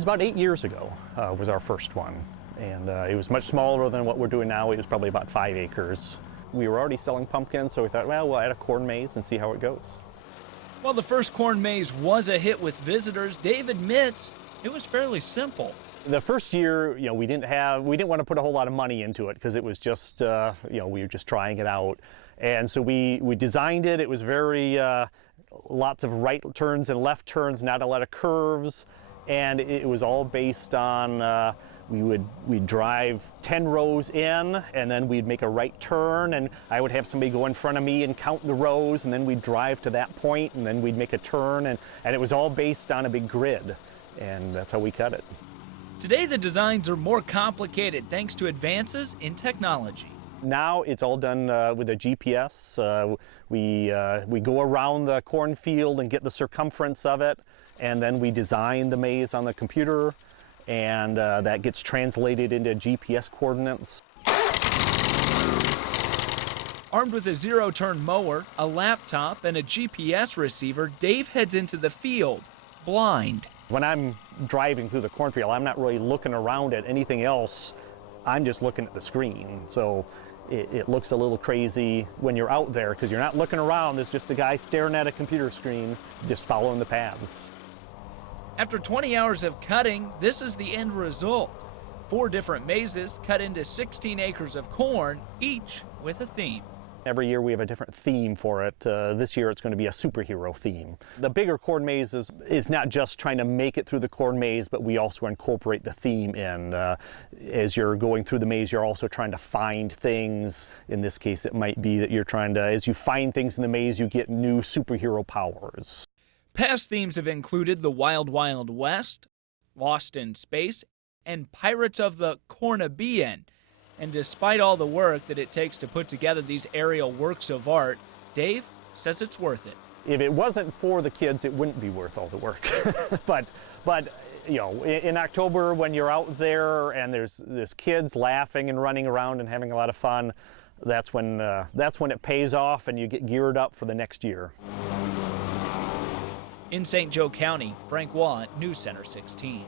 was about 8 years ago, was our first one. And it was much smaller than what we're doing now. It was probably about 5 acres. We were already selling pumpkins, so we thought, well, we'll add a corn maze and see how it goes. While the first corn maze was a hit with visitors, Dave admits it was fairly simple. The first year, we didn't want to put a whole lot of money into it because it was just, we were just trying it out. And so we designed it. It was very, lots of right turns and left turns, not a lot of curves. And it was all based on, we'd drive 10 rows in, and then we'd make a right turn, and I would have somebody go in front of me and count the rows, and then we'd drive to that point, and then we'd make a turn, and it was all based on a big grid, and that's how we cut it. Today the designs are more complicated thanks to advances in technology. Now it's all done with a GPS. We go around the cornfield and get the circumference of it, and then we design the maze on the computer, and that gets translated into GPS coordinates. Armed with a zero-turn mower, a laptop, and a GPS receiver, Dave heads into the field, blind. When I'm driving through the cornfield, I'm not really looking around at anything else. I'm just looking at the screen. So it looks a little crazy when you're out there because you're not looking around. There's just a guy staring at a computer screen, just following the paths. After 20 hours of cutting, this is the end result. 4 different mazes cut into 16 acres of corn, each with a theme. Every year we have a different theme for it. This year it's going to be a superhero theme. The bigger corn maze is not just trying to make it through the corn maze, but we also incorporate the theme in. As you're going through the maze, you're also trying to find things. In this case, it might be that you're trying to, as you find things in the maze, you get new superhero powers. Past themes have included the Wild Wild West, Lost in Space, and Pirates of the Cornubia. And despite all the work that it takes to put together these aerial works of art, Dave says it's worth it. If it wasn't for the kids, it wouldn't be worth all the work. but in October when you're out there and there's kids laughing and running around and having a lot of fun, that's when it pays off and you get geared up for the next year. In St. Joe County, Frank Watt, News Center 16.